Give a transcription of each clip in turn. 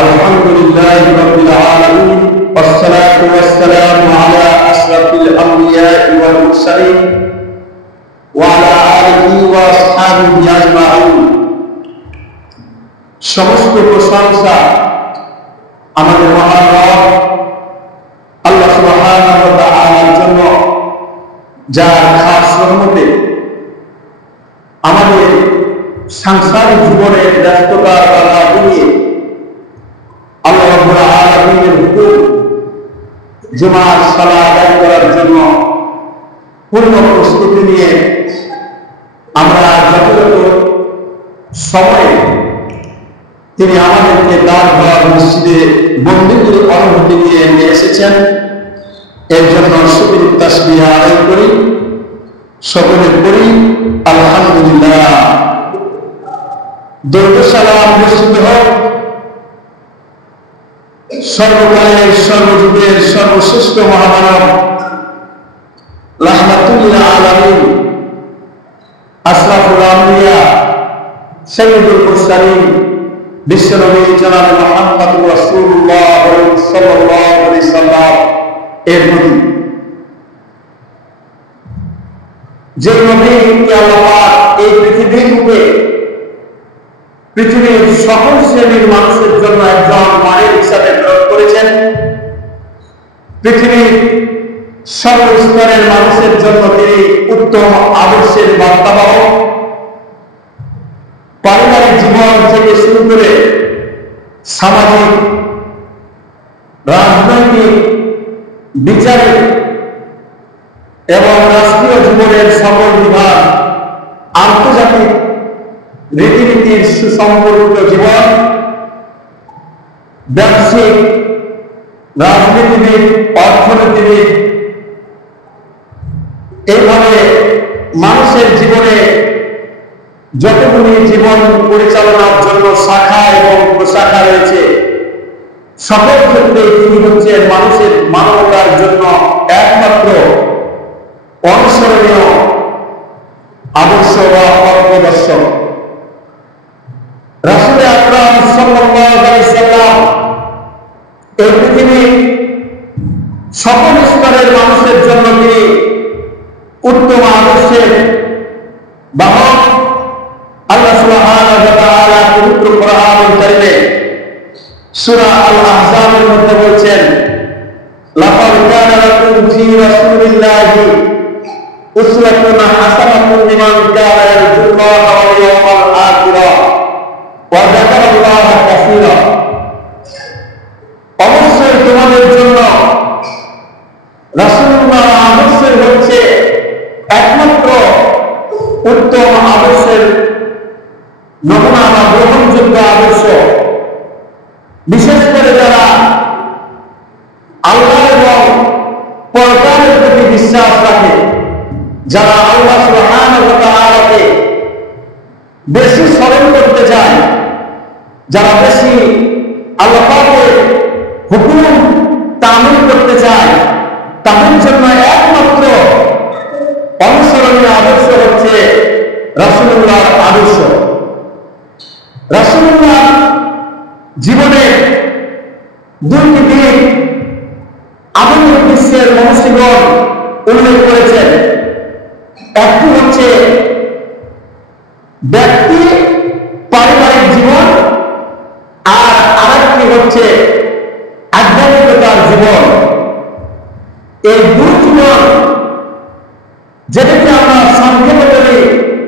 আলহামদুলিল্লাহ রাব্বিল আলামিন ওয়াসসালাতু ওয়াসসালামু আলা আশরাফিল আমবিয়া ওয়াল মুরসালিন ওয়া আলা আলিহি ওয়া আসহাবিহি আজমাইন। সমস্ত প্রশংসা আমাদের মহান রব আল্লাহ সুবহানাহু ওয়া তাআলার জন্য, যার খাস রহমতে আমাদের সাংসারিক জীবনের ব্যস্ততার বাধা দিয়ে আল্লাহ রাব্বুল আলামিনের হুকুম জুমার সালাত আদায় করার জন্য পূর্ণ প্রস্তুতি নিয়ে আমরা যথাযথ সময়ে তিনি আমাদেরকে দারঘর মসজিদে বন্দীদের অনুমতি নিয়ে এসেছেন। এর জন্য শুকর তাসবিহ আদায় করি, সকলে পড়ি আলহামদুলিল্লাহ। দরুদ সালাম বর্ষিত হোক সর্বকালের সর্বযুগের সর্বশ্রেষ্ঠ মহামানব রাহমাতুল আলামিন আশরাফুল আম্বিয়া সাইয়্যিদুল মুরসালিন বিশ্বনবী জনাব মুহাম্মদুর রাসূলুল্লাহ সাল্লাল্লাহু আলাইহি সাল্লাম এর প্রতি, যে নবীকে আল্লাহ পাক এই পৃথিবীর সকল শ্রেণীর মানুষের জন্য একজন মায়ের হিসাবে প্রেরণ করেছেন। পৃথিবীর সর্বস্তরের মানুষের জন্য তিনি উত্তম আদর্শের বার্তাবাহক। পারিবারিক জীবন থেকে শুরু করে সামাজিক, রাজনৈতিক, বিচারিক এবং রাষ্ট্রীয় জীবনের সকল বিভাগ, আন্তর্জাতিক রীতিনীতির সুসম্পর্কিত জীবন, ব্যবসায়িক, রাজনীতিবিদ, অর্থনীতিবিদ, এইভাবে মানুষের জীবনে যতগুলি জীবন পরিচালনার জন্য শাখা এবং প্রশাখা রয়েছে, সকল ক্ষেত্রে তিনি হচ্ছেন মানুষের মানবতার জন্য একমাত্র অনুসরণীয় আদর্শ বা পথপ্রদর্শক। রাসূল আকরাম সাল্লাল্লাহু আলাইহি সাল্লাম এই পৃথিবীর সকল স্তরের মানুষের জন্য তিনি উত্তম আদর্শের বাহক। আল্লাহ সুবহানাহু ওয়া তাআলা পবিত্র কোরআনুল কারীমে সূরা আল আহজাবের মধ্যে বলছেন, লাকাদ কানা লাকুম ফী রাসূলিল্লাহি উসওয়াতুন হাসানাতুন লিমান কানা ইয়ারজুল্লাহা ওয়াল ইয়াওমাল আখিরা ওয়া যাকারাল্লাহা কাসীরা। অবশ্যই তোমাদের জন্য রাসূলুল্লাহ আদর্শের হচ্ছে একমাত্র উত্তম আদর্শের নমুনা বা গ্রহণযোগ্য আদর্শ। বিশেষ করে যারা আল্লাহ এবং পরকালের প্রতি বিশ্বাস রাখে, যারা আল্লাহ সুবহানাহু ওয়া তাআলাকে বেশি স্মরণ করতে চায়, যারা বেশি আল্লাহ পাকের হুকুম তামিল করতে চায়, তাদের জন্য একমাত্র অনুসরণীয় আদর্শ হচ্ছে রাসূলুল্লাহর আদর্শ। রাসূলুল্লাহ জীবনের দুইটি দিক আধুনিক বিশ্বের মনীষীগণ উল্লেখ করেছেন। একটি হচ্ছে ব্যক্তি পারিবারিক জীবন, আর আরেকটি হচ্ছে আধ্যাত্মিকতার জীবন। এই দুই জীবন, যেটাকে আমরা সংক্ষেপে বলি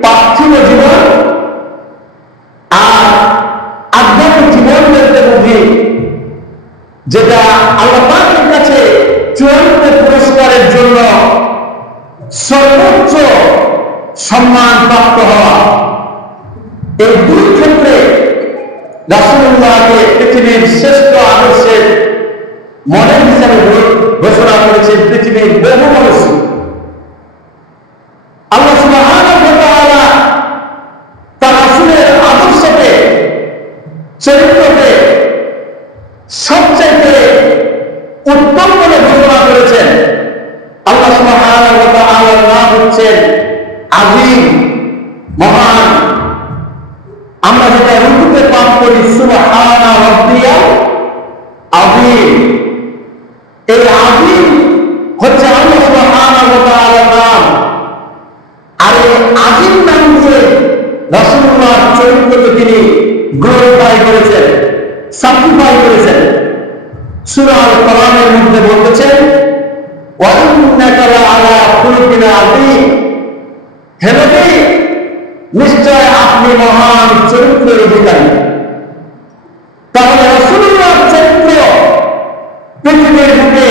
পার্থিব জীবন, আর আধ্যাত্মিক জীবন বলতে বুঝি যেটা আল্লাহ পাকের কাছে চূড়ান্ত পুরস্কারের জন্য সর্বোচ্চ সম্মান প্রাপ্ত হওয়া। এই দুই ক্ষেত্রে রাসূলুল্লাহকে পৃথিবীর শ্রেষ্ঠ আদর্শের মডেল হিসাবে ঘোষণা করেছেন পৃথিবীর বহু মানুষ। আল্লাহ সুবহানাহু ওয়া তাআলা তার রাসূলের আদর্শকে, চরিত্রকে সবচেয়ে উত্তম বলে ঘোষণা করেছেন। আল্লাহ সুবহানাহু ওয়া তাআলার নাম হচ্ছেন আযীম, মহান। আমরা যেটা রুকুতে পাঠ করি সুবহানা রাব্বিয়াল আযীম, এই আযীম হচ্ছে আল্লাহ সুবহানাহু ওয়া তাআলার নাম। আর এই আযীম নাম দিয়ে রাসূলুল্লাহর চরিত্রকে তিনি গ্লোরিফাই করেছেন, সার্টিফাই করেছেন। সূরা আল কোরআনের মধ্যে বলতেছেন ওয়া ইন্নাকা লাআলা খুলুকিন আযীম, হে নবী নিশ্চয় আপনি মহান চরিত্রের অধিকারী। তাহলে রাসূলুল্লাহর চরিত্র পৃথিবীর বুকে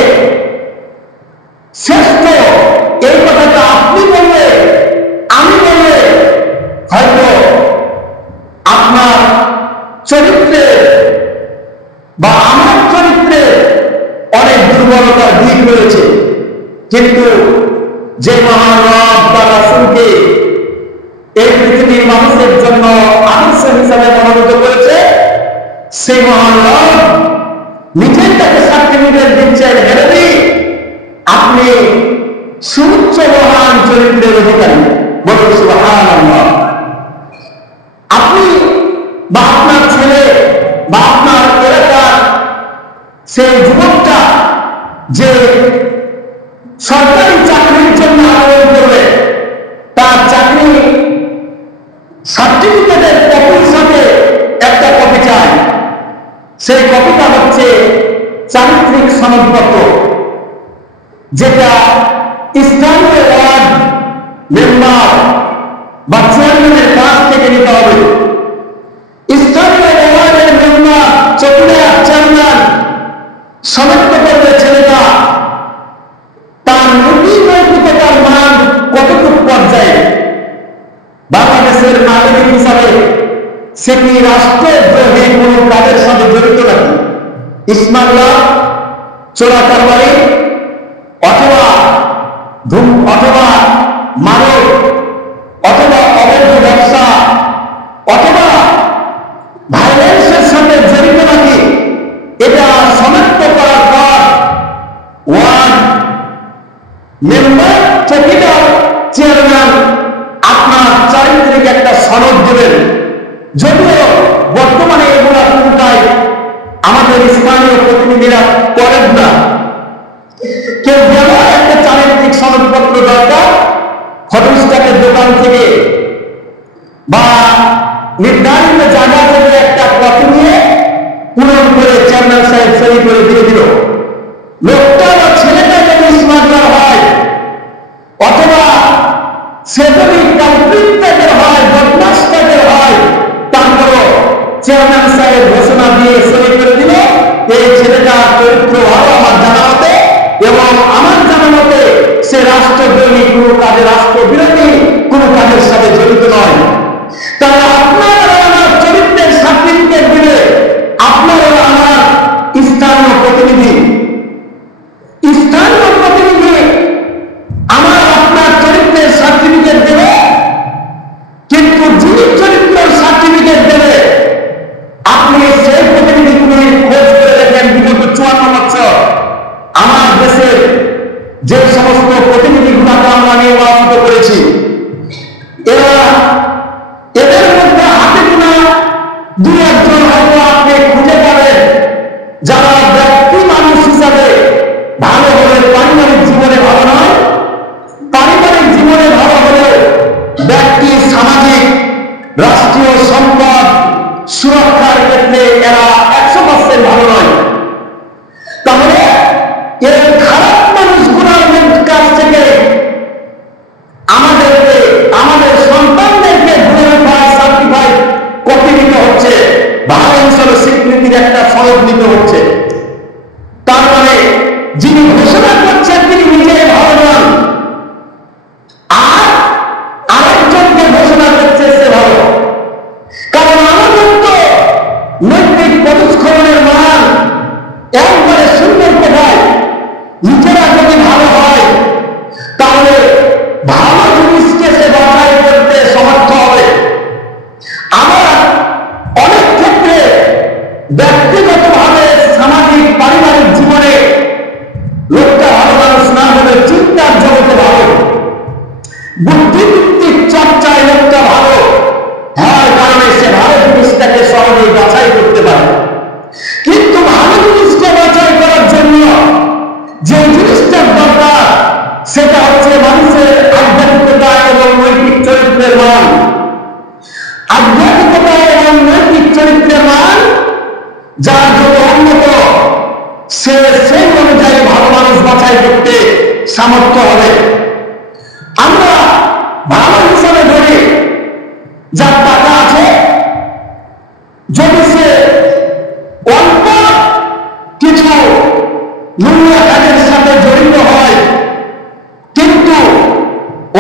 শ্রেষ্ঠ, এই কথাটা আপনি বললে, আমি বললে হয়তো আপনার চরিত্রে বা আমার চরিত্রে অনেক দুর্বলতার দিক রয়েছে, কিন্তু যে মহান রব তার রাসূলকে এই পৃথিবীর মানুষের জন্য আদর্শ হিসাবে মনোনীত করেছে, সেই মহান রব নিজের তাকে সার্টিফিকেট দিচ্ছেন, হে নবী আপনি সুউচ্চ মহান চরিত্রের অধিকারী। বলুন সুবহানাল্লাহ। আপনি বা আপনার ছেলে বা আপনার এলাকার সেই যুবকটা যে সরকারি চাকরির জন্য আবেদন করবে, তার চাকরি সার্টিফিকেটের কপির সাথে একটা কপি চাই। সেই কপিটা হচ্ছে চারিত্রিক সনদপত্র, যেটা স্থানীয় ওয়ার্ড মেম্বার বা চেয়ারম্যানের কাছ থেকে নিতে হবে। স্থানীয় ওয়ার্ডের মেম্বার, চৌকিদার, চেয়ারম্যান শনাক্ত করবে ছেলেটা তার নৈতিকতার মান কতটুকু পর্যায়ে। বাংলাদেশের নাগরিক হিসাবে সে কি রাষ্ট্রদ্রোহী কোন কাজের সাথে জড়িত নাকি? ইসমাইলা, চোরা কারবারি অথবা মানব অথবা অবৈধ ব্যবসা অথবা ভাইলেন্সের সাথে জড়িত নাকি, এটা শনাক্ত করার পর ওয়ার্ড মেম্বার, চৌকিদার, চেয়ারম্যান আপনার চারিত্রিক একটা সনদ দেবেন। যদিও বর্তমানে এগুলা কোনটাই আমাদের স্থানীয় প্রতিনিধিরা করেন না। কেউ গেল একটা চারিত্রিক সনদপত্র দরকার, ফটোস্টাটের দোকান থেকে বা নির্ধারিত জায়গা থেকে একটা কপি নিয়ে পূরণ করে চেয়ারম্যান সাহেব সই করে দিয়ে দিল। লোকটা বা ছেলেটা যদি স্মাগলার হয় অথবা সে যদি কালপ্রিট টাইপের হয়, বদমাশ টাইপের হয়, তারপরও চেয়ারম্যান সাহেব ঘোষণা দিয়ে সই করে দিল এই ছেলেটা চরিত্র ভালো আমার জানা মতে, এবং আমার জানা মতে সে রাষ্ট্রদ্রোহী কোনো কাজে, রাষ্ট্রবিরোধী কোনো কাজের সাথে জড়িত নয়। তাহলে আপনার আমার চরিত্রের সার্টিফিকেট দিলে আপনার আমার স্থানীয় প্রতিনিধি, স্থানীয় প্রতিনিধি আমার আপনার চরিত্রের সার্টিফিকেট দেবে, কিন্তু যিনি চরিত্রের সার্টিফিকেট দেবে আপনি সেই প্রতিনিধিগুলির খোঁজ করে দেখেন বিগত 54 বছর আমার দেশের যে সমস্ত প্রতিনিধিগুলোকে আমরা নির্বাচিত করেছি, এদের মধ্যে হাতে গোনা দুই একজন হয়তো আপনি খুঁজে পাবেন যারা ব্যক্তি মানুষ হিসাবে ভালো হলে পারিবারিক জীবনে ভালো নয়, পারিবারিক জীবনে ভালো হলে ব্যক্তি, সামাজিক, রাষ্ট্রীয় সম্পদ সুরক্ষার ক্ষেত্রে এরা 100% ভালো নয়। তাহলে এই খারাপ মানুষগুলোর কাছ থেকে আমাদেরকে, আমাদের সন্তানদেরকে গ্লোরিফাই, সার্টিফাই কপি নিতে হচ্ছে, ভালো হিসাবে স্বীকৃতির একটা সনদ নিতে হচ্ছে। তার মানে যিনি ঘোষণা করছেন তিনি নিজেই ভালো নন, আর আরেকজনকে ঘোষণা করছে সে ভালো। কারণ আমাদের তো নৈতিক পদস্খলনের মান একবারে সুন্দর কোথায়, নিজেরা যদি ভালো হয় তাহলে ভালো জিনিসকে সে বাছাই করতে সমর্থ হবে। আবার অনেক ক্ষেত্রে ব্যক্তিগতভাবে, সামাজিক, পারিবারিক জীবনে লোকটা ভালো মানুষ না হলে চিন্তার জগতে ভালো, বুদ্ধিভিত্তিক চর্চায় লোকটা ভালো হওয়ার কারণে সে ভালো আধ্যাত্মিকতা এবং নৈতিক চরিত্রের মান যার যত উন্নত, সে সেই অনুযায়ী ভালো মানুষ বাছাই করতে সামর্থ্য হবে। আমরা ভালো হিসাবে ধরি যার টাকা আছে, যদি সে অল্প কিছু নোংরা কাজের সাথে জড়িত হয়, কিন্তু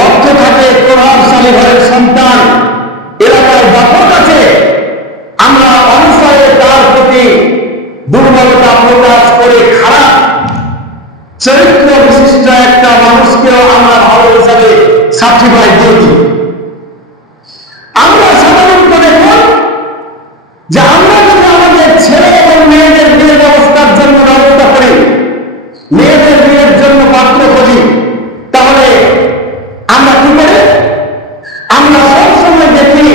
অর্থ থাকে, প্রভাবশালী ঘরের সন্তান, এলাকায় ব্যাপক আছে, আমরা অনুসারে তার প্রতি দুর্বলতা প্রকাশ করে খারাপ চরিত্র বিশিষ্ট একটা মানুষকেও আমরা ভালো হিসাবে সার্টিফাই করি। আমরা সাধারণত দেখুন যে আমরা যদি আমাদের ছেলে এবং মেয়েদের বিয়ের ব্যবস্থার জন্য ব্যবস্থা করি, মেয়েদের বিয়ের জন্য পাত্র খুঁজি, তাহলে আমরা কি করি? আমরা সবসময় দেখি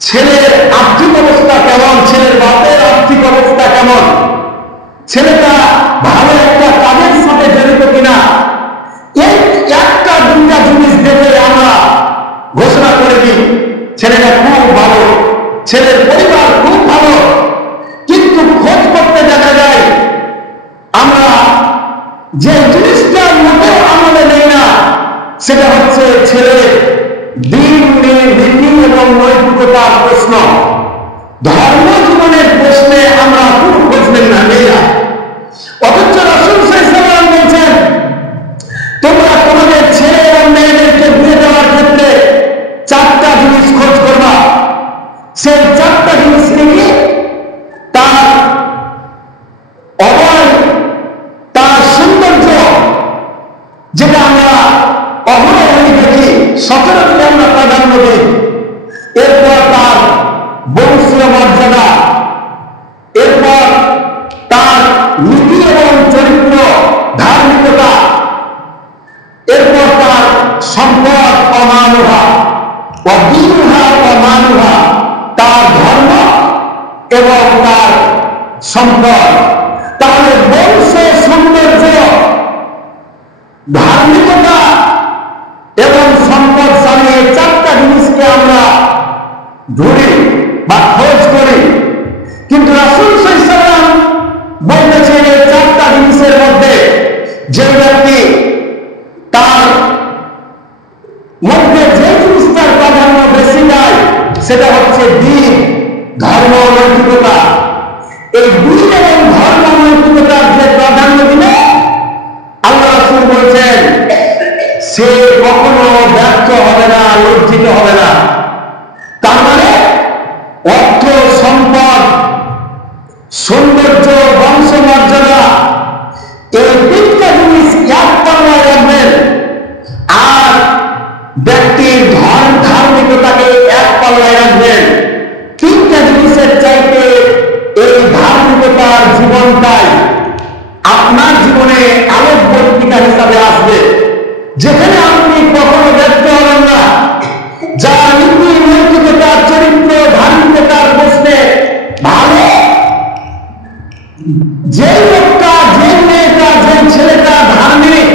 ছেলের আর্থিক অবস্থা কেমন, ছেলের বাপের আর্থিক অবস্থা কেমন, ছেলেটা ভালো একটা কাজের সাথে জড়িত কিনা, এই একটা দুটা জিনিস দেখে আমরা ঘোষণা করে দিই ছেলেটা খুব ভালো, ছেলের পরিবার খুব ভালো। কিন্তু খোঁজ করতে দেখা যায় আমরা যে জিনিসটা মোটেও আমলে নেই না, সেটা হচ্ছে ছেলের দিন নীতি এবং নৈতিকতার প্রশ্ন, ধর্ম জীবনের প্রশ্নে আমরা খুব খোঁজ নেই না, নেই না। অথচ রাসূল সাল্লাল্লাহু আলাইহি ওয়াসাল্লাম বলছেন, তোমরা তোমাদের ছেলে এবং মেয়েদেরকে বিয়ে দেওয়ার ক্ষেত্রে চারটা জিনিস খোঁজ করবা। সেই চারটা জিনিস নিয়ে তার অবয়, তার সৌন্দর্য, যেটা আমরা অহরহই দেখি, সচরাচর আমরা প্রাধান্য দিই, এরপর তার বংশীয় মর্যাদা, এরপর তার নীতি এবং চরিত্র, ধার্মিকতা, এরপর তার সম্পদ অমানুহা, অদীনুহা অমানুহা, তার ধর্ম এবং তার সম্পদ। তাহলে বংশ, সৌন্দর্য, ধার্মিকতা এবং সম্পদশালী, এই চারটা জিনিসকে আমরা ধরি বা খোঁজ করি। কিন্তু রাসূল সাল্লাল্লাহু আলাইহি ওয়াসাল্লাম বলতেছেন, এই চারটা জিনিসের মধ্যে যে ব্যক্তি তার মধ্যে যে জিনিসটার প্রাধান্য বেশি দেয়, সেটা হচ্ছে দিন, ধর্ম, নৈতিকতা। এই দিন এবং ধর্ম, নৈতিকতার যে প্রাধান্য দিলে আল্লাহ রাসূল বলছেন, সে কখনো ব্যর্থ হবে না, লজ্জিত হবে না। তার মানে অর্থ, সম্পদ, সৌন্দর্য, বংশমর্যাদা, এই তিনটা জিনিস এক পাল্লায় রাখবেন, আর ব্যক্তির ধার্মিকতাকে এক পাল্লায় রাখবেন। তিনটা জিনিসের চাইতে এই ধার্মিকতার জীবনটাই আপনার জীবনে আলোকবর্তিকা হিসাবে আসবে, যেখানে আপনি কখনো ব্যর্থ হবেন না। যার নীতি, নৈতিকতার, চরিত্র, ধার্মিকতার প্রশ্নে ভালো, যে লোকটা, যে মেয়েটা, যে ছেলেটা ধার্মিক,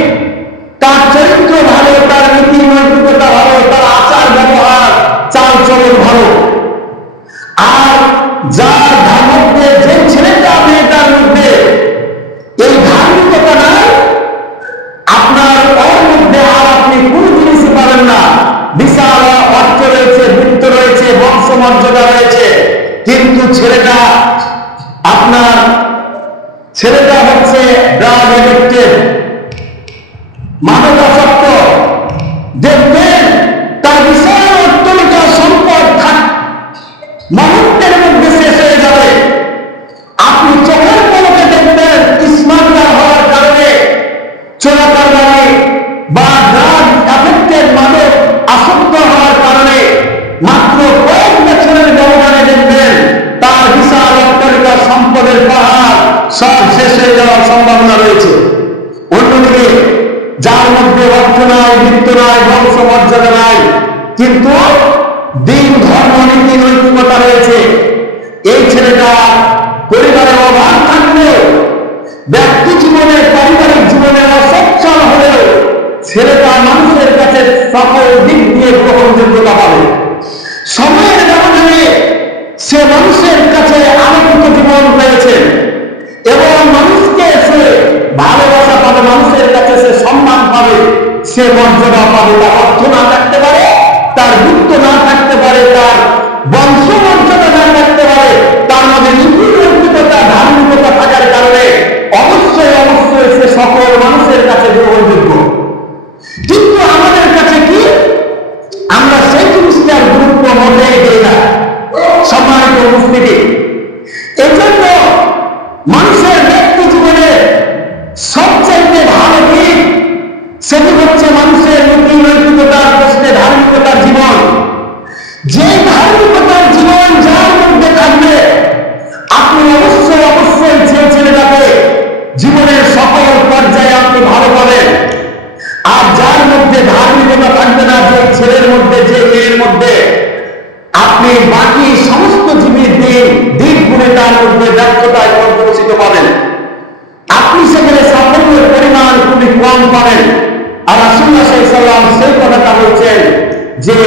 তার চরিত্র ভালো, তার নীতি নৈতিকতা ভালো, তার আচার ব্যবহার, চাল চলন ভালো। আর যার মধ্যে, যে ছেলেটা মেয়েটার মধ্যে এই ধার্মিকতা নাই, আপনার ওর মধ্যে আর আপনি কোন জিনিসই পাবেন না। বিশাল অর্থ রয়েছে, বৃত্ত রয়েছে, বংশমর্যাদা রয়েছে, কিন্তু ছেলেটা হচ্ছে ড্রাগ এডিক্টেড, মাদকাসক্ত। দেখবেন তার বিশাল অট্টালিকা, সম্পদ মুহূর্তের মধ্যে শেষ হয়ে যাবে। আপনি চোখের পলকে দেখবেন স্মাগলার হওয়ার কারণে, চোরাকারবারি বা ড্রাগ এফেক্টেড, মাদক আসক্ত হওয়ার কারণে মাত্র কয়েক বছরের ব্যবধানে দেখবেন তার বিশাল অট্টালিকা, সম্পদের পাহাড় সব শেষ হয়ে যাওয়ার সম্ভাবনা রয়েছে। অন্যদিকে যার মধ্যে অর্থ নাই, বৃত্ত নাই, বংশমর্যাদা নাই, কিন্তু দিন, ধর্ম, নীতি, নৈতিকতা রয়েছে, এই ছেলেটা পরিবারের অভাব থাকলেও, ব্যক্তি জীবনে, পারিবারিক জীবনে অসচ্ছল হলেও, ছেলেটা মানুষের কাছে সকল দিক দিয়ে গ্রহণযোগ্যতা পাবে। সে মানুষের কাছে আলোকিত জীবন পেয়েছেন এবং মানুষকে সে ভালোবাসা পাবে, মানুষের কাছে সে সম্মান পাবে, সে মর্যাদা পাবে। তার অর্থ না থাকতে পারে, তার গুরুত্ব না থাকতে পারে, তার বংশ মর্যাদা না থাকতে পারে, তার মধ্যে নীতি নৈতিকতা ধার্মিকতা থাকার কারণে অবশ্যই অবশ্যই সে সকল মানুষের কাছে গ্রহণযোগ্য। কিন্তু আমাদের কাছে কি, আমরা সেই জিনিসটার গুরুত্ব মোটেই দিই না। সম্মানিত উপস্থিতি, এজন্য মানুষের ব্যক্তি জীবনে সবচাইতে ভালো দিক সেটি হচ্ছে মানুষের নীতি নৈতিকতার প্রশ্নে ধার্মিকতার জীবন। যে ধার্মিকতার জীবন যার মধ্যে থাকবে, আপনি অবশ্যই অবশ্যই যে ছেলেটাকে জীবনের সকল পর্যায়ে আপনি ভালো পাবেন। আর যার মধ্যে ধার্মিকতা থাকবে না, যে ছেলের মধ্যে, যে মেয়ের মধ্যে, আপনি বাকি সমস্ত জীবীর দিকগুলো তার মধ্যে ব্যর্থতায় পর্যবসিত পাবেন। আপনি সেখানে সাফল্যের পরিমাণ খুবই কম পাবেন। আর রাসূলুল্লাহ সাল্লাল্লাহু আলাইহি ওয়াসাল্লাম সেই কথাটা বলছেন যে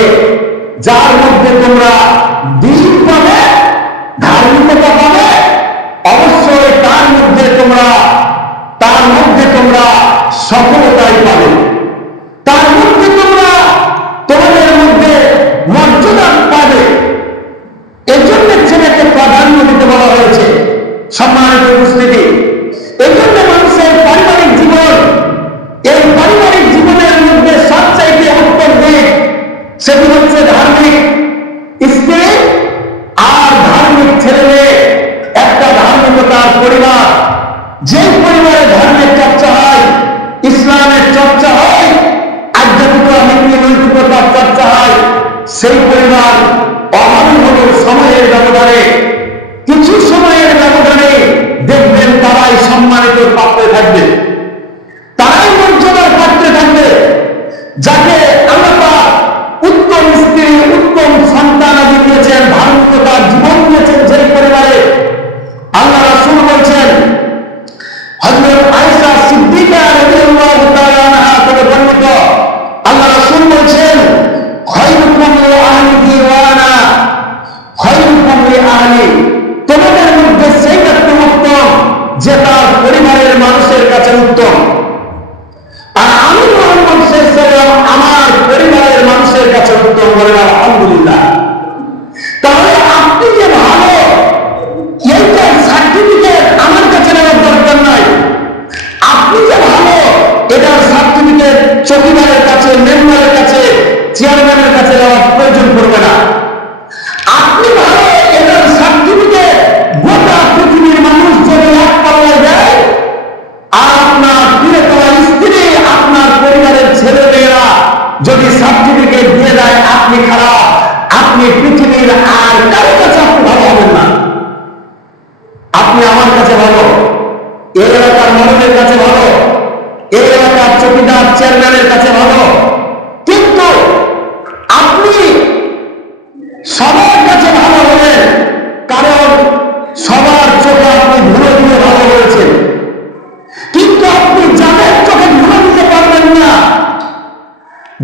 যার মধ্যে তোমরা দিন পাবে, ধার্মিকতা পাবে, অবশ্যই তার মধ্যে তোমরা সফলতাই পাবে, তার মধ্যে তোমরা তোমাদের মধ্যে মর্যাদা পাবে। এজন্য ছেলেকে প্রাধান্য দিতে বলা হয়েছে। সম্মানিত উপস্থিতি, এজন্য মানুষের পারিবারিক জীবন, এই পারিবারিক জীবনের মধ্যে সবচাইতে উত্তম দিক সেটি হচ্ছে ধার্মিক স্ত্রী আর ধার্মিক ছেলে মেয়ে, একটা ধার্মিকতার পরিবার। যে পরিবারে ধর্মের চর্চা হয়, ইসলামের চর্চা হয়, আধ্যাত্মিক নীতি নৈতিকতার চর্চা হয়, সেই পরিবার অভাবনীয় সময়ের ব্যবধানে, কিছু সময়ের ব্যবধানে দেখবেন তারাই সম্মানিত পাত্রে থাকবে, তারাই মর্যাদার পাত্রে থাকবে। যাকে আল্লাহ উত্তম স্ত্রী, উত্তম সন্তান আদি দিয়েছেন, ধার্মিকতার জীবন দিয়েছেন, সেই পরিবারে আল্লাহ রাসূল বলছেন, হযরত আয়েশা সিদ্দিকা রাদিয়াল্লাহু তাআলা আনহা থেকে বর্ণিত, আল্লাহ রাসূল বলছেন, খায়রুকুম লি আহলিহি ওয়া আনা খায়রুকুম লি আহলি। তোমাদের মধ্যে সেই ব্যক্তি উত্তম যে তার পরিবারের মানুষের কাছে উত্তম, আর আমি মুহাম্মদ সাল্লাল্লাহু আলাইহি ওয়াসাল্লাম আমার পরিবারের মানুষের কাছে উত্তম। বলেন আলহামদুলিল্লাহ। তাহলে আপনি যে ভালো, এইটার সার্টিফিকেট আমার কাছে নেওয়ার দরকার নাই। আপনি যে ভালো, এটার সার্টিফিকেট চৌকিদারের কাছে, মেম্বারের কাছে, চেয়ারম্যানের কাছে নেওয়ার প্রয়োজন পড়বে না। আপনি ভালো, এটার সার্টিফিকেট গোটা পৃথিবীর মানুষ যদি এক পাল্লায় দেয়, আর আপনার প্রিয়তমা স্ত্রী, আপনার পরিবারের ছেলে মেয়েরা যদি সার্টিফিকেট দিয়ে দেয় আপনি খারাপ, আপনি পৃথিবীর আর কারো কাছে আপনি ভালো হবেন না। আপনি আমার কাছে ভালো, এই এলাকার মানুষের কাছে ভালো, এই এলাকার চৌকিদার চেয়ারম্যানের কাছে ভালো, কিন্তু আপনি সবার কাছে ভালো হবেন, কারণ সবার চোখে আপনি ধুলো দিয়ে ভালো হয়েছেন। কিন্তু আপনি যাদের চোখে ধুলো দিতে পারবেন না,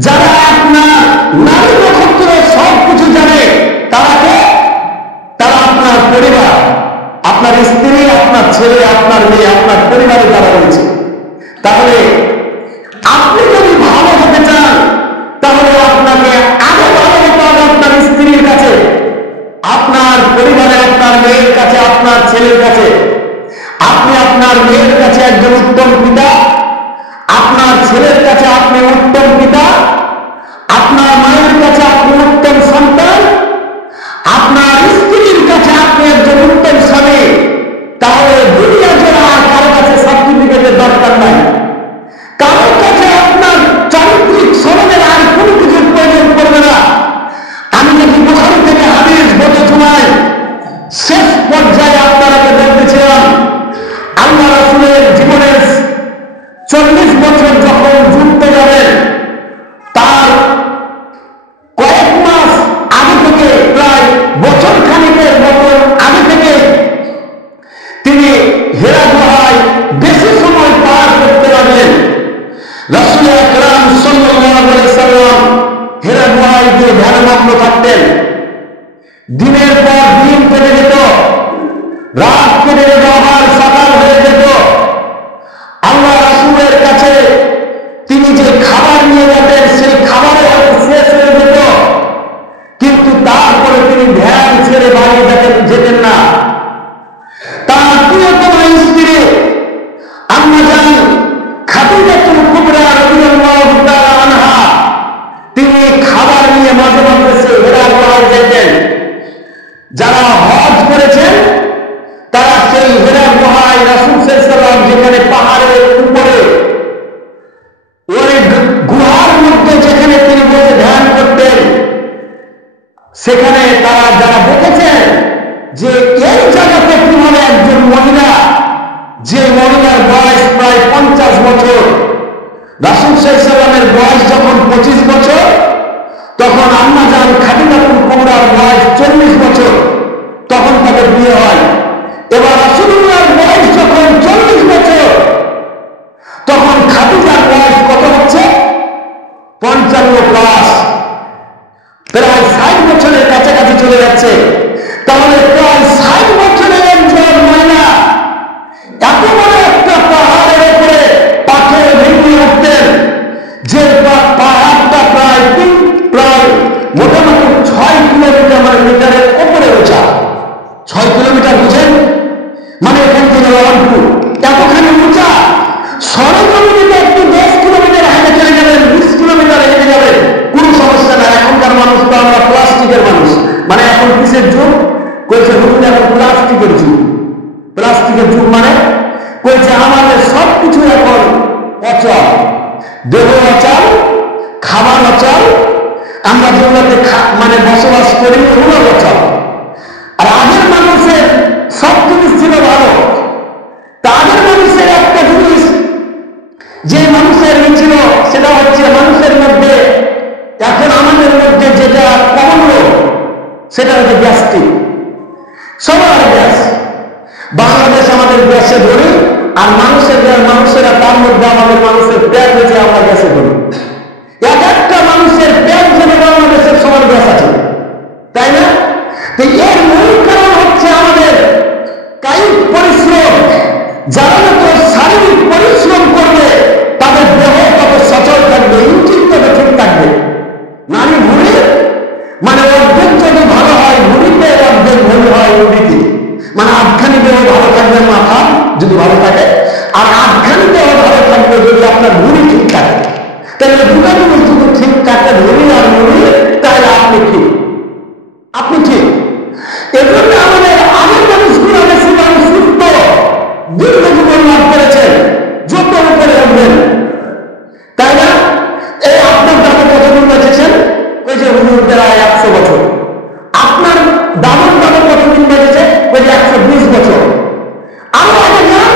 যারা আপনার নারী নক্ষত্র সবকিছু জানে, তারা আপনার পরিবার, আপনার স্ত্রী, আপনার ছেলে, আপনার মেয়ে, আপনার পরিবারে যারা রয়েছে। তাহলে আপনি যদি ভালো হতে চান, তাহলে আপনাকে আগে ভালো হতে হবে আপনার স্ত্রীর কাছে, আপনার পরিবারে, আপনার মেয়ের কাছে, আপনার ছেলের কাছে। আপনি আপনার মেয়ের কাছে একজন উত্তম পিতা, আপনার ছেলের কাছে আপনি উত্তম পিতা, আপনার মায়ের কাছে আপনি উত্তম সন্তান, আপনার স্ত্রীর কাছে আপনি একজন উত্তম স্বামী। তাহলে দুনিয়া জোড়া আর কারো কাছে সার্টিফিকেটের দরকার নাই, কারোর কাছে আপনার চারিত্রিক সনদের আর কোনো কিছুর প্রয়োজন পড়বে না। আমি যদি বুখারী থেকে হাদিস গত জুমায় শেষ পর্যায়ে আপনারাকে বলতেছিলাম, আল্লাহ রাসূলের জীবনের 40 বছর যখন যুদ্ধ যাবেন, তার কয়েক মাস আগে থেকে, প্রায় বছর খানিকের মতো আগে থেকে তিনি হেরা গুহায় বেশি সময় পার করতে লাগলেন। রাসূল আকরাম সাল্লাল্লাহু আলাইহি সাল্লাম হেরা গুহায় গিয়ে ধ্যানমগ্ন থাকতেন। দিনের পর দিন কেটে যেত, রাত কেটে যেত, আবার সকাল হয়ে যেত। আল্লাহ রাসূলের কাছে তিনি যে খাবার নিয়ে যেতেন সেই খাবারে হয়তো শেষ হয়ে যেত, কিন্তু তারপরে তিনি ধ্যান ছেড়ে বাড়ি যেতেন না। তার প্রিয়তম স্ত্রী আম্মা জান খাদিজাতুল কুবরা রাদিয়াল্লাহু তাআলা আনহা, তিনি খাবার নিয়ে মাঝে মাঝে সে হেরা গুহায় যেতেন। যারা হজ করেছেন তারা সেই হেরা গুহায় রাসূল সাল্লাল্লাহু আলাইহি ওয়াসাল্লাম যেখানে পাহাড়ের উপরে ওই গুহার মধ্যে যেখানে তিনি বসে ধ্যান করতেন, সেখানে তারা যারা দেখেছেন যে এই জায়গাতে কিভাবে একজন মহিলা, যে মহিলার বয়স প্রায় 50 বছর, রাসূল সাল্লাল্লাহু আলাইহি ওয়াসাল্লামের বয়স যখন 25 বছর, তখন আম্মা জান খাদিজাতুল কুবরার বয়স 40 বছর, তখন তাদের বিয়ে হয়। এবার রাসূলুল্লাহর বয়স যখন 40 বছর, তখন খাদিজার বয়স কত হচ্ছে? 55 প্লাস, প্রায় 60 বছরের কাছাকাছি চলে যাচ্ছে। তাহলে প্রায় 60 বছরের একজন মহিলা এত বড় একটা পাহাড়ের উপরে পাথর ভেঙে উঠতেন, যে পাহাড়টা প্রায় মোটামুটি 6 কিলোমিটারের উপরে উঁচা। 6 কিলোমিটার বুঝেন, মানে এখান থেকে রংপুর এতখানি উঁচা। সরজমিনে একটু 10 কিলোমিটার হেঁটে চলে যাবেন, 20 কিলোমিটার হেঁটে যাবেন, কোনো সমস্যা না। এখনকার মানুষ তো আমরা প্লাস্টিকের মানুষ, মানে এখন কিসের যুগ কইছে? হুজুর এখন প্লাস্টিকের যুগ। প্লাস্টিকের যুগ মানে কইছে আমাদের সবকিছু এখন অচল, দেহ অচল, খাবার অচল, আমরা যেগুলোতে মানে বসবাস করি ওগুলো অচল। আর আগের মানুষের সব জিনিস ছিল ভালো। তাদের মানুষের একটা জিনিস যে মানুষের ছিল সেটা হচ্ছে মানুষের মধ্যে, এখন আমাদের মধ্যে যেটা কমন রোগ সেটা হচ্ছে গ্যাস্ট্রিক। সবার গ্যাস, বাংলাদেশ আমাদের গ্যাসে ধরি, আর মানুষেরা তার মধ্যে আমাদের মানুষের পেট হয়েছে আমরা গ্যাসে ধরি। এক একটা মানুষের পেট যেন বাংলাদেশের সবার গ্যাস আছে, তাই না? তো এর মূল কারণ হচ্ছে আমাদের কায়িক পরিশ্রম। যারা যত শারীরিক পরিশ্রম করবে তাদের দেহ তত সচল থাকবে, ইঞ্জিন তত ঠিক থাকবে। নারী ভুঁড়ি মানে অর্ধেক যদি ভালো হয় ভুঁড়িতে, অর্ধেক ভুল হয় উড়িতে, মানে আধখানি দেহ ভালো থাকবে মাথা যদি ভালো থাকে, আর আধখানি দেহ ভালো থাকবে যদি আপনার ভুঁড়ি ঠিক থাকে। তাহলে দুটো জিনিস যদি ঠিক থাকে, ভুঁড়ি আর মুড়ি, তাহলে আপনি ঠিক, আপনি ঠিক। এজন্য আমাদের আগের মানুষগুলো বেশি মানুষ সুস্থ, দীর্ঘ জীবন লাভ করেছেন, যত উপরে উঠবেন, তাই না? এই আপনার দাদা কতদিন বেঁচেছেন? ওই যে হুজুর প্রায় 100 বছর। আপনার দাদুর দাদা কতদিন বেঁচেছে? ওই যে 120 বছর। আরো আগে যান,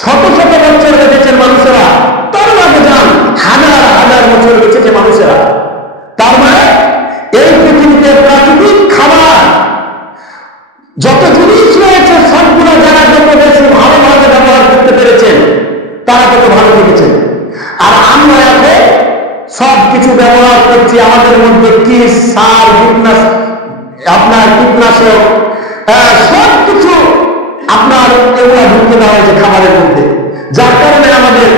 শত শত বছর বেঁচেছেন মানুষেরা। তার আগে যান, হাজার হাজার বছর বেঁচেছে মানুষেরা। তার মানে এই পৃথিবীতে প্রাকৃতিক খাবার যত জিনিস রয়েছে সবগুলো যারা যত বেশি ভালোভাবে ব্যবহার করতে পেরেছেন তারা তত ভালো থেকেছেন। আর আমরা এখন সবকিছু ব্যবহার করছি, আমাদের মধ্যে কি সার, কীটনাশক সবকিছু আপনার এগুলা ঢুকতে দেওয়া হয়েছে খাবারের মধ্যে, যার কারণে আমাদের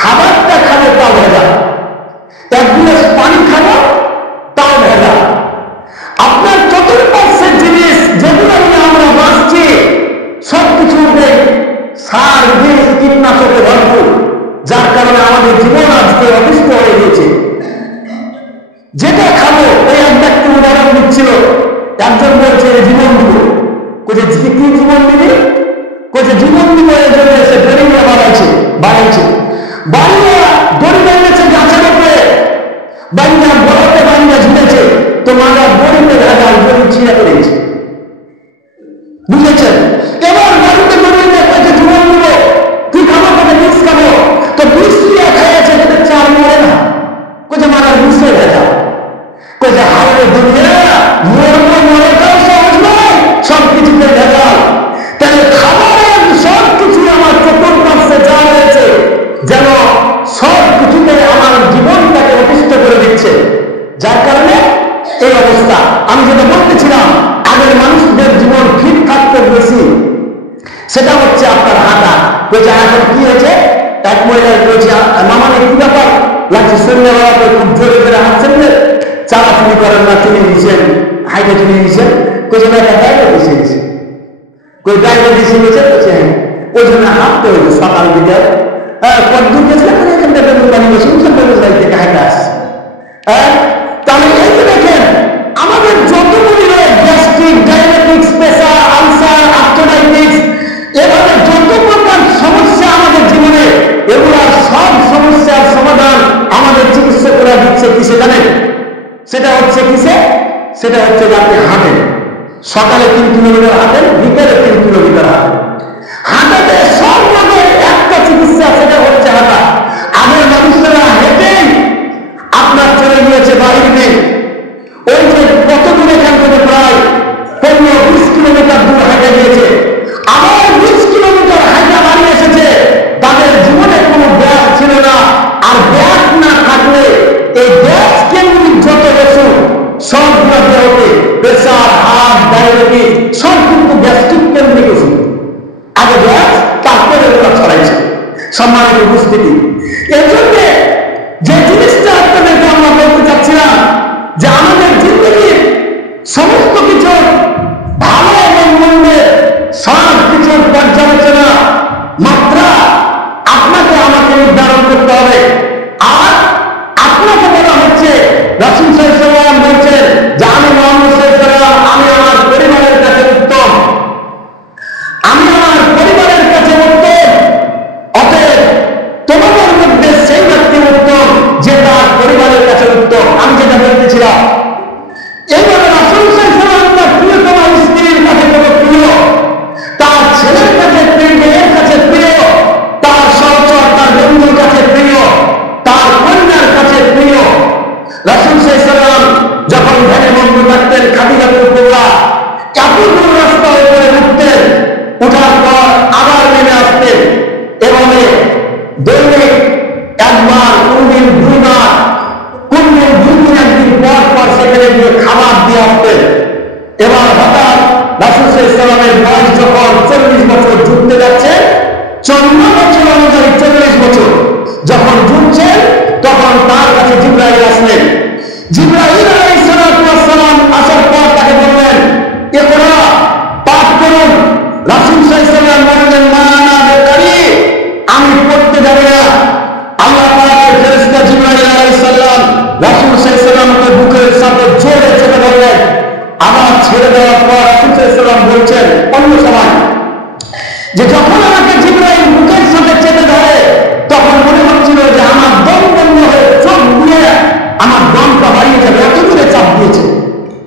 খাবারটা খাবো তাও ভেজা, এক গ্লাস পানি খাবো তাও ভেজা। আপনার চতুর্পাশের জিনিস যেগুলো নিয়ে আমরা বাঁচছি সবকিছুতে সার, বিষ, কীটনাশকে ভরপুর, যার কারণে আমাদের জীবন আজকে অতিষ্ঠ হয়ে গেছে। যেটা খাবো, ওই এক ব্যক্তি উদাহরণ দিচ্ছিল, একজন বলছে জীবন দিব, কোথায় কি জীবন দিবি? কোথায় জীবন দিব, এর জন্য এসে দড়ি বাড়াইছে, বাড়িয়া দড়ি বানিয়েছে গাছের উপরে, বাড়িয়া বড়তে বাড়িয়া ঝুলেছে, তো মারা দড়িতে ভেজাল, দড়ি ছিঁড়ে পড়েছে, বুঝেছেন? এবার বাড়িতে দড়িতে কাছে জীবন দিব, তুই খাবো কোথায় বিষ খাবো, তো বিষ দিয়ে খাইয়াছে, কিন্তু চার মরে না, কোথায় মারা বিষে ভেজাল, কোথায় হাওড়ে দুনিয়া মরটাও সহজ নয়, সবকিছুতে ভেজাল। তাহলে খাবারের সবকিছু আমার চতুর্পাশে যা রয়েছে যেন সবকিছুতে আমার জীবনটাকে অতিষ্ঠ করে দিচ্ছে, যার কারণে এই অবস্থা। আমি যেটা বলতেছিলাম সেটা হচ্ছে আপনার হাঁটা। বলছে এখন কি হয়েছে, এক মহিলা বলছে মামানে কি ব্যাপার লাগছে, শরীরে বাবাকে খুব জোরে জোরে হাঁটছেন যে, চালা চুরি করেন না, চুরি নিয়েছেন, হাইটে চুরি নিয়েছেন, কোথাও একটা ডায়াবেটিস হয়েছে, কোন ডায়াবেটিস হয়েছে, বলছে ওই জন্য হাঁটতে হয়েছে সকাল দিকে। কতদূর গেছিলাম এখান থেকে বাড়ি বসে বাড়ি থেকে হাঁটে আসছে। তাহলে এই যে দেখেন আমাদের যতগুলি রোগ, gastric, diabetes, pressure, ulcer, arthritis, এভাবে যত প্রকার সমস্যা আমাদের জীবনে, এগুলা সব সমস্যার সমাধান আমাদের চিকিৎসকরা দিচ্ছে কিসে জানেন? সেটা হচ্ছে কিসে? সেটা হচ্ছে যে আপনি হাঁটেন, সকালে 3 কিলোমিটার হাঁটেন, বিকেলে 3 কিলোমিটার হাঁটেন। হাঁটাতে সব রোগের একটা চিকিৎসা, সেটা হচ্ছে হাঁটা। আগের মানুষেরা হেঁটেই আপনার চলে গিয়েছে বাড়িতে, ওই যে কত দূর এখান থেকে প্রায় 15-20 কিলোমিটার দূর হেঁটে গিয়েছে, আবার 20 কিলোমিটার হাঁটা বাড়ি এসেছে। তাদের জীবনে কোনো ব্যাগ ছিল না, আর ব্যাগ না থাকলে এই গ্যাস কেন্দ্রিক যত ওষুধ সবগুলো দেহতে, প্রেসার, হার্ট, ডায়াবেটিস সব কিন্তু গ্যাস্ট্রিক কেন্দ্রিক ওষুধ। আগে গ্যাস, তারপরে ওরা ছড়াইছে। সম্মানিত উপস্থিতি, এর জন্য যে জিনিসটা আপনাদেরকে আমরা বলতে চাচ্ছিলাম যে আমাদের জিন্দগির সমস্ত কিছু ভালো এবং মন্দের সব কিছুর পর্যালোচনা মাত্রা আপনাকে আমাকে নির্ধারণ করতে হবে। আর আপনাকে বলা হচ্ছে, রাসূল সাল্লাল্লাহু আলাইহি ওয়াসাল্লাম বলছেন যে আমি মুহাম্মদ সাল্লাল্লাহু আলাইহি ওয়াসাল্লাম, আমি আমার পরিবারের কাছে উত্তম, আমি আমার পরিবারের কাছে উত্তম, অতএব তোমাদের মধ্যে সেই ব্যক্তি উত্তম যে তার পরিবারের কাছে উত্তম। আমি যেটা বলতেছিলাম, এইভাবে রাসূল সাল্লাল্লাহু আলাইহি ওয়াসাল্লাম তার প্রিয়তমা স্ত্রীর কাছে কত প্রিয়, তার ছেলের কাছে প্রিয়, মেয়ের কাছে প্রিয়, তার সহচর, তার বন্ধুর কাছে প্রিয়, তার কন্যার কাছে প্রিয়। রাসূল সাল্লাল্লাহু আলাইহি ওয়াসাল্লাম যখন ভ্যানে বন্ধু থাকতেন, খাদিজাতুল কুবরা এতদূর রাস্তা উপরে উঠতেন, উঠার পর আবার নেমে আসতেন, এভাবে দৈনিক একবার, কোনদিন 2 বার, কোনদিন 2 দিন, একদিন পর পর সেখানে গিয়ে খাবার দিয়ে আসতেন। এবার হঠাৎ রাসূল সাল্লাল্লাহু আলাইহি ওয়াসাল্লামের বয়স যখন 40 বছর যুগতে যাচ্ছে, 14 বছর অনুযায়ী 40 বছর যখন যুগছেন, তখন তার কাছে জিবরাইল আসলেন। জিবরাইল আলাইহিস সালাম আসার পর তাকে বললেন, ইকরা, পাঠ করুন। রাসূল সাল্লাল্লাহু আলাইহি ওয়াসাল্লাম বললেন, মা আনা বিকারি, আমি পড়তে জানি না। আল্লাহ পাকের ফেরেশতা জিবরাইল আলাইহিস সালাম রাসূল সাল্লাল্লাহু আলাইহি ওয়াসাল্লামকে বুকের সাথে জোরে চেপে ধরলেন। আবার ছেড়ে দেওয়ার পর রাসূল সাল্লাল্লাহু আলাইহি ওয়াসাল্লাম বলছেন অন্য সময় যে যখন আমাকে জিবরাইল বুকের সাথে চেপে ধরে, তখন মনে হচ্ছিল যে আমার দম বন্ধ হয়ে চোখ দিয়ে আমার দমটা হারিয়ে যাবে, এত দূরে চাপ দিয়েছে।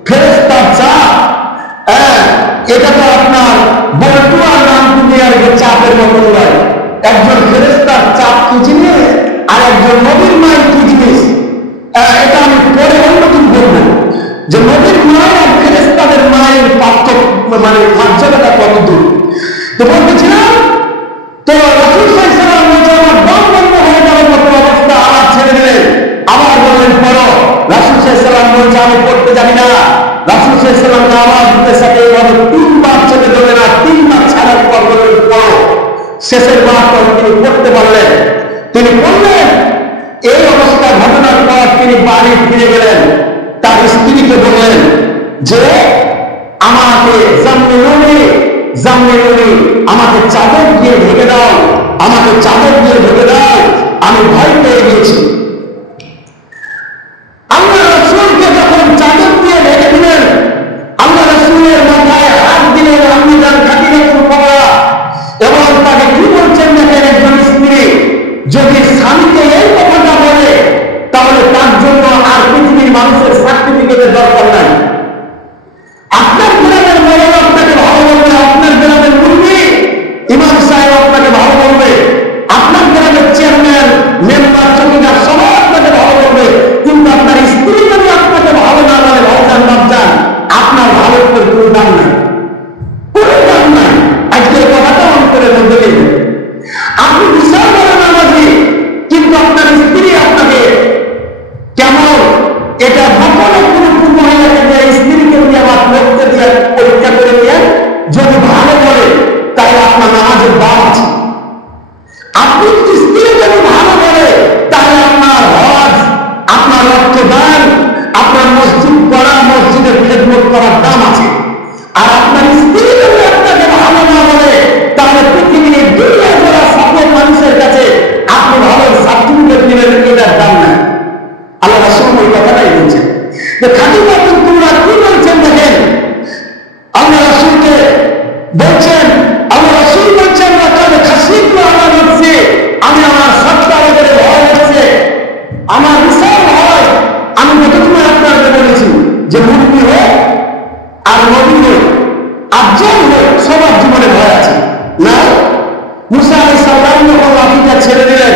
ফেরেশতার চাপ, এটা তো আপনার বলটুয়ার নাম দুনিয়ার চাপের মতো নয়। একজন ফেরেশতার চাপ কি জিনিস, আর একজন নবীর মায়ের কি জিনিস, এটা আমি পরে অন্যদিন বলবো যে নবীর মায়ের আর ফেরেশতাদের মায়ের পার্থক্য, মানে মর্যাদাটা কত দূর। তো বলতেছিলাম, তো রাসূল সাল্লাল্লাহু আলাইহি ওয়াসাল্লাম বলছেন আমার দম বন্ধ হয়ে যাওয়ার মতো অবস্থা, আবার ছেড়ে দিলেন। আবার বললেন পড়ো। রাসূল সাল্লাল্লাহু আলাইহি ওয়াসাল্লাম বলছে আমি পড়তে জানি না। রাসূল সাল্লাল্লাহু আলাইহি ওয়াসাল্লাম আওয়াজ দিতে সাথে এইভাবে 3 বার চেপে ধরলেন, আর 3 বার ছাড়ার পর বললেন পড়ো। শেষের বারটা তিনি পড়তে পারলেন, তিনি পড়লেন। এই অবস্থা ঘটনার পর তিনি বাড়ি ফিরে গেলেন, তার স্ত্রীকে বললেন যে আমাকে জাম্মিলুনি, জাম্মিলুনি, আমাকে চাদর দিয়ে ঢেকে দাও, আমাকে চাদর দিয়ে ঢেকে দাও, আমি ভয় পেয়ে গেছি। আল্লাহ রাসূলকে যখন চাদর দিয়ে ঢেকে দিলেন, আল্লাহ রাসূলের মাথায় হাত দিলেন আম্মি জান খাদিজাতুল কুবরা, এবং তাকে কি বলছেন দেখেন, একজন স্ত্রী যদি স্বামীকে এই কথাটা বলে, তাহলে তার জন্য আর পৃথিবীর মানুষের সার্টিফিকেটের দরকার নাই। আপনার গ্রামের মহিলা আপনাকে ভালো বলবে, আপনার গ্রামের মুরব্বি ইমাম সাহেব আপনাকে ভালো বলবে, আপনার গ্রামের চেয়ারম্যান, মেম্বার, চৌকিদার সবাই বলছেন, আল্লাহ রাসূল বলছেন, লাকাদ খাশিতু আলা নাফসি, আমি আমার সত্তার উপরে ভয় হচ্ছে, আমার বিশাল ভয়। আমি প্রথমে আপনাদের বলেছি যে মুক্তি হোক আর নবী হোক আর যেই হোক সবার জীবনে ভয় আছে না? মুসা আলাইহিস সালাম যখন লাঠিটা ছেড়ে দিলেন,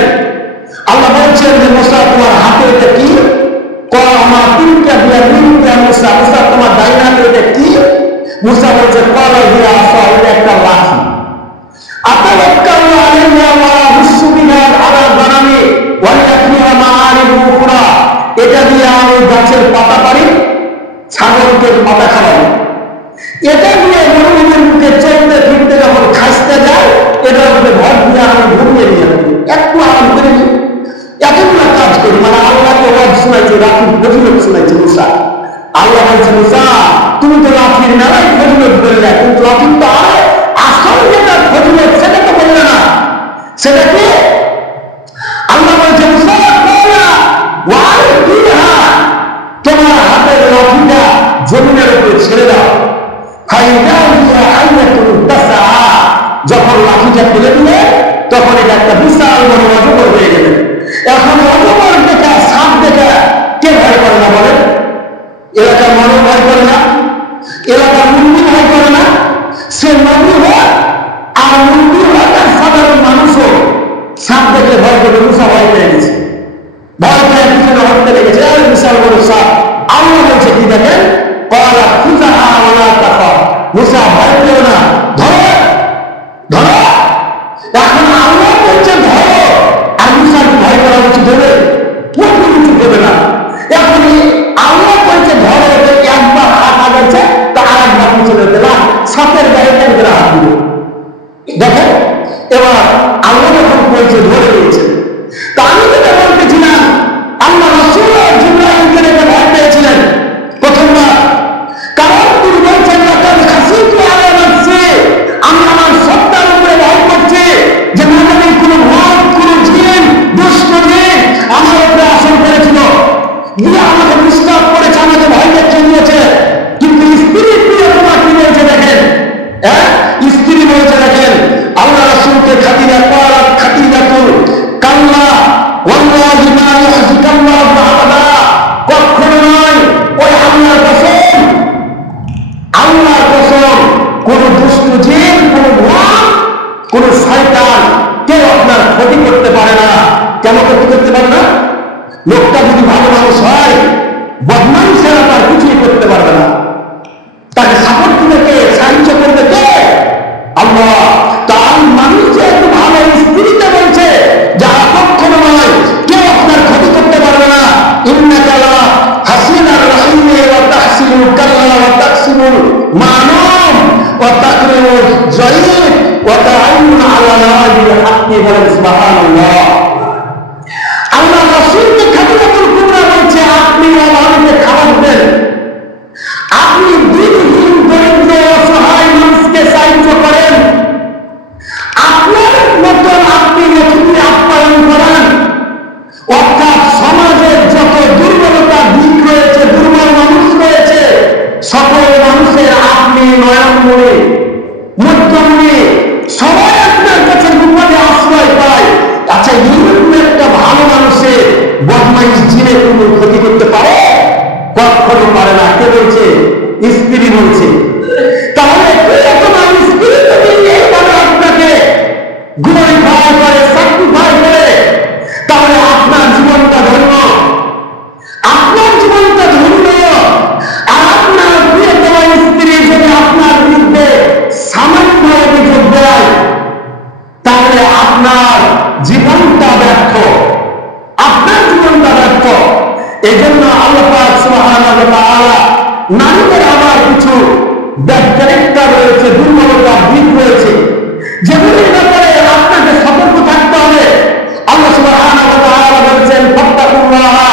আল্লাহ বলছেন যে মুসা তোমার হাতে এটা কি? কল আমার তিনটা দিয়া তিনটা মুসা, মুসা তোমার ডাইন হাতে এটা কি? মুসা বলছে কল হিয়া আসা, এটা একটা লাঠি। আতাওয়াক্কালু আলাইহা ওয়া আহুসসু বিহা আলা গানামি ওয়া ইয়াকফিহা মাআরিবু উখরা, এটা দিয়ে আমি গাছের পাতা পারি, ছাগলকে পাতা খাওয়াই। এটা দিয়ে মুমিনের মুখে চলতে ফিরতে যখন খাসতে যায়, এটার উপরে ভর দিয়ে আমি ঘুমিয়ে নিয়ে একটু আরাম করে নিই, এতগুলো কাজ করি। মানে আল্লাহকে ওয়াজ শোনাইছে, রাখির ফজিলত শোনাইছে মুসা। আল্লাহ বলছে মুসা তুমি তো লাঠির মেলায় ফজিলত বললে, কিন্তু লাঠির তো আর আসল যেটা ফজিলত সেটা তো বললে না। সেটা কি? আল্লাহ বলছে মুসা তোমার হাতের লাঠিটা জমিনের উপরে ছেড়ে দাও। যখন লাঠিটা তুলে দিলে তখন এটা একটা বিশাল বড় অজগর হয়ে গেলে। এখন অজগর দেখা সাপ দেখা কে ভয় করে না বলেন? এলাকার মানুষ ভয় করে না, এলাকার মুন্ডি ভয় করে না। সে নবী হোক আর মুন্ডি হোক আর সাধারণ মানুষ হোক, সাপ দেখে ভয় করে। মুসা ভয় পেয়ে গেছে, ভয় পেয়ে পিছনে হটতে লেগেছে, আর বিশাল বড় সাপ। আল্লাহ বলছে কি দেখেন, মুসা ভয় পেও না, ধরো ধরো। এখন আল্লাহ বলছে ধরো, আর মুসা ভয় করা উচিত হবে? উচিত হবে না। এখন আল্লাহ বলছে ধরো, একবার হাত আগাচ্ছে তা আর একবার পিছনে দিলাম, সাপের গায়ে একবার হাত দিল। দেখেন এবার আল্লাহ যখন বলছে ধরে দিয়েছে, তা আমি যেটা বলতেছিলাম, আল্লাহ রাসূল জিবরাইলকে দেখে ভয় পেয়েছিলেন প্রথমবার। কারণ তিনি বলছেন লাকাদ খাশিতু আলা নাফসি, আমি আমার সত্তার উপরে ভয় করছি যে না জানি কোন ভূত, কোন জিন, দুষ্ট জিন আমার উপরে আসর করেছিল, দিয়ে আমাকে ডিস্টার্ব করেছে, আমাকে ভয় দেখিয়ে দিয়েছে। কিন্তু স্ত্রী প্রিয়তমা কি বলছে দেখেন, হ্যাঁ স্ত্রী বলছে দেখেন, আল্লাহ রাসূলকে খাতিরা করাত খাতিরাতু কাল্লা ওয়াল্লাহি মা ইয়াহজিকাল্লাহু আবাদা, কখনো নয়, ওই আল্লাহর কসম, আল্লাহর কসম, কোন দুষ্ট জিন, কোন ভূত, কোন শয়তান কেউ আপনার ক্ষতি করতে পারে না। কেন ক্ষতি করতে পারে না? লোকটা যদি ভালো মানুষ হয়, বদমাইশেরা তার কিছুই করতে পারবে না। তাকে সাপোর্ট দিবে কে? সাহায্য করবে কে? আল্লাহ। তার মানুষ যেহেতু ভালো, স্ত্রীতে বলছে যা কখনো নয়, কেউ আপনার ক্ষতি করতে পারবে না। ইন্নাকা লা হাসিনার রাহিমে ওয়া তাহসিনুল কাল্লা ওয়া তাকসিমুল মানুম ওয়া তাকরিমুল যায়িদ ওয়া তাআইনুন আলা নাওয়াজিল হাক্কি, বলেন সুবহানাল্লাহ। আল্লাহ রাসূলকে খাতিরাতুল কুবরা বলছে আপনি আমাকে খাবার দেন, আপনি দিনহীন দরিদ্র অসহায় মানুষকে সাহায্য করেন, আপনার মতন আপনি নতুনকে আপ্যায়ন করেন। অর্থাৎ সমাজের যত দুর্বলতা দিক রয়েছে, দুর্বল মানুষ রয়েছে, সকল মানুষের আপনি নয়নমণি, মধ্যমণি, সবাই আপনার কাছে বিপদে আশ্রয় পায়। আচ্ছা এইরকম একটা ভালো মানুষের বদমাইশ জিনে কোনো ক্ষতি করতে পারে? কখনো পারে না। কে বলছে? স্ত্রী বলছে। তাহলে তোমার স্ত্রী যদি এইভাবে আপনাকে গ্লোরিফাই করে, সার্টিফাই করে, তাহলে আপনার জীবনটা ধন্য, আপনার জীবনটা ধন্য। আর আপনার প্রিয়তমা স্ত্রী যদি আপনার বিরুদ্ধে সামান্য অভিযোগ দেয়, তাহলে আপনার জীবনটা ব্যর্থ, আপনার জীবনটা ব্যর্থ। এই জন্য আল্লাহ পাক সুবহানাহু ওয়া তাআলা নারীদের আবার কিছু ক্যারেক্টার রয়েছে, দুর্বলতার দিক রয়েছে, যেগুলির ব্যাপারে আপনাকে সতর্ক থাকতে হবে। আল্লাহ সুবহানাহু ওয়া তাআলা বলেছেন ফাত্তাকুল্লাহা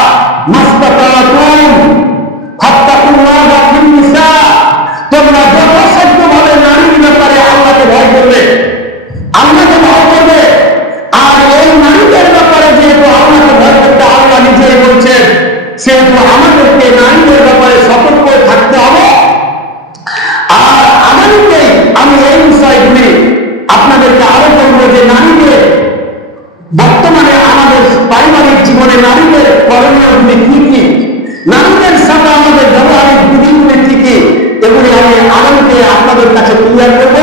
মাসতাতাতুম, ফাত্তাকুল্লাহা ফিন নিসা, তোমরা যথাসাধ্যভাবে নারীর ব্যাপারে আল্লাহকে ভয় করবে, আল্লাহকে ভয় করবে। আর এই নারীদের ব্যাপারে যেহেতু আল্লাহকে ভয় করতে আল্লাহ নিজেই বলছেন, সেহেতু আমাদেরকে নারীদের ব্যাপারে সতর্ক থাকতে হবে। আর আমাদেরকে আমি এই আপনাদেরকে আরো বলবো যে নারীদের বর্তমানে আমাদের পারিবারিক জীবনে নারীদের করণীয়গুলি কি কি, নারীদের সাথে আমাদের ব্যবহারিক বিধিগুলি কি কি, এগুলি আমি আগামীতে আপনাদের কাছে ক্লিয়ার করবো।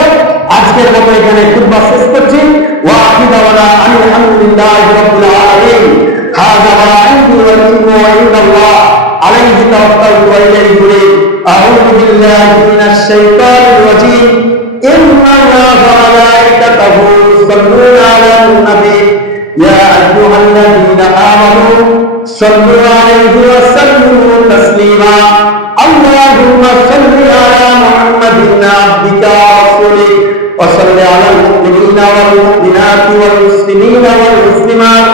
আজকের মতো এখানে খুতবা শেষ করছি। ওয়া আখিদাওয়ানা আলহামদুলিল্লাহি রাব্বিল আলামিন। হাযা মা ইনদি ওয়া ইলমু ইনদাল্লাহ আলাইহি তাওয়াক্কালতু ওয়া ইলাইহি উনীব। আউযু বিল্লাহি মিনাশ শাইতানির রাজীম। ইন্নাল্লাহা ওয়া মালাইকাতাহু ইউসাল্লুনা আলান নবী ইয়া আইয়ুহাল্লাযীনা আমানু সাল্লু আলাইহি ওয়া সাল্লিমু তাসলিমা। আল্লাহুম্মা সাল্লি আলা মুহাম্মাদিন আবদিকা ওয়া রাসূলিক ওয়া সাল্লি আলাল মুমিনিনা ওয়াল মুমিনাতি ওয়াল মুসলিমিনা ওয়াল মুসলিমাত